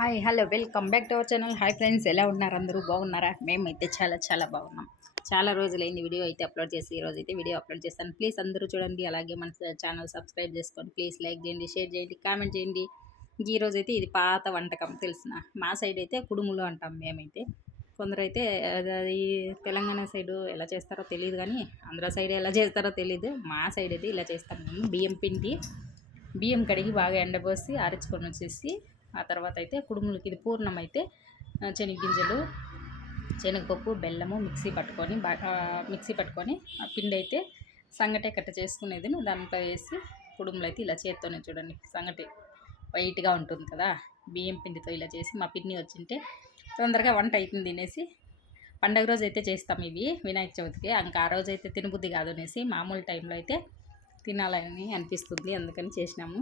Hi hello welcome back to our channel. Hi friends, ఎలా ఉన్నారు? అందరూ బాగున్నారా? మేమైతే చాలా చాలా బాగున్నాం. చాలా రోజులైంది వీడియో అయితే అప్లోడ్ చేసి, ఈరోజు అయితే వీడియో అప్లోడ్ చేస్తాను. ప్లీజ్ అందరూ చూడండి, అలాగే మన ఛానల్ సబ్స్క్రైబ్ చేసుకోండి. ప్లీజ్ లైక్ చేయండి, షేర్ చేయండి, కామెంట్ చేయండి. ఈరోజు అయితే ఇది పాత వంటకం తెలిసిన మా సైడ్ అయితే కుడుములు అంటాం మేమైతే. కొందరైతే అది తెలంగాణ సైడు ఎలా చేస్తారో తెలియదు, కానీ ఆంధ్ర సైడ్ ఎలా చేస్తారో తెలియదు. మా సైడ్ అయితే ఇలా చేస్తాం మేము. బియ్యం కడిగి బాగా ఎండబోసి ఆరించుకొని వచ్చేసి, ఆ తర్వాత అయితే కుడుములకి ఇది పూర్ణం అయితే శనగగింజలు, శనగపప్పు, బెల్లము మిక్సీ పట్టుకొని ఆ పిండి అయితే సంగటే కట్ట చేసుకునేది దాంట్లో వేసి కుడుములు అయితే ఇలా చేత్తోనే చూడండి, సంగటి వైట్గా ఉంటుంది కదా, బియ్యం పిండితో ఇలా చేసి మా పిన్ని వచ్చింటే తొందరగా వంట అవుతుంది తినేసి. పండగ రోజు అయితే చేస్తాం ఇవి, వినాయక చవితికి. ఇంకా ఆ రోజు అయితే తినబుద్ధి కాదు అనేసి మామూలు టైంలో అయితే తినాలని అనిపిస్తుంది, అందుకని చేసినాము.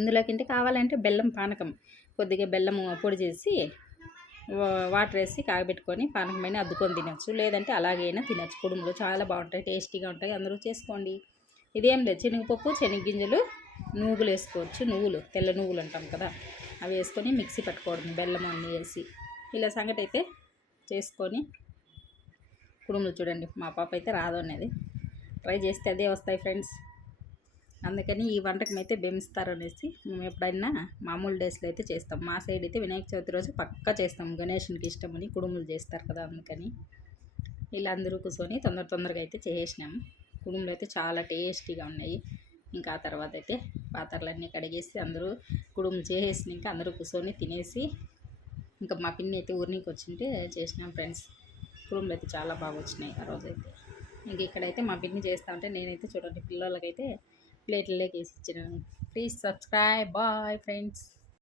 ఇందులోకి కావాలంటే బెల్లం పానకం, కొద్దిగా బెల్లం పొడి చేసి వాటర్ వేసి కాగబెట్టుకొని పానకమైన అద్దుకొని తినచ్చు, లేదంటే అలాగైనా తినచ్చు. కుడుములు చాలా బాగుంటాయి, టేస్టీగా ఉంటాయి, అందరూ చేసుకోండి. ఇదేం లేదు, శనగపప్పు, శనగగింజలు, నువ్వులు వేసుకోవచ్చు. తెల్ల నువ్వులు అంటాం కదా, అవి వేసుకొని మిక్సీ పట్టుకోవడం, బెల్లం అన్నీ వేసి ఇలా సంగటి అయితే చేసుకొని కుడుములు చూడండి. మా పాప అయితే రాదు అనేది, ట్రై చేస్తే అదే వస్తాయి ఫ్రెండ్స్. అందుకని ఈ వంటకం అయితే అనేసి మేము ఎప్పుడైనా మామూలు డేస్లో అయితే చేస్తాం. మా సైడ్ అయితే వినాయక చవితి రోజు పక్కా చేస్తాం, గణేషునికి ఇష్టమని కుడుములు చేస్తారు కదా, అందుకని ఇలా అందరూ కూర్చొని తొందరగా అయితే చేసేసినాము. కుడుములు అయితే చాలా టేస్టీగా ఉన్నాయి. ఇంకా ఆ తర్వాత అయితే పాత్రలన్నీ కడిగేసి అందరూ కుడుములు చేసేసి ఇంకా అందరూ కూర్చొని తినేసి, ఇంకా మా పిన్ని అయితే ఊరికి వచ్చింటే చేసినాం ఫ్రెండ్స్. కుడుములు అయితే చాలా బాగా వచ్చినాయి ఆ రోజైతే. ఇంక ఇక్కడైతే మా పిన్ని చేస్తూ ఉంటే నేనైతే చూడండి పిల్లలకైతే ప్లేట్లలోకి వేసి ఇచ్చినాను. Please subscribe. Bye friends.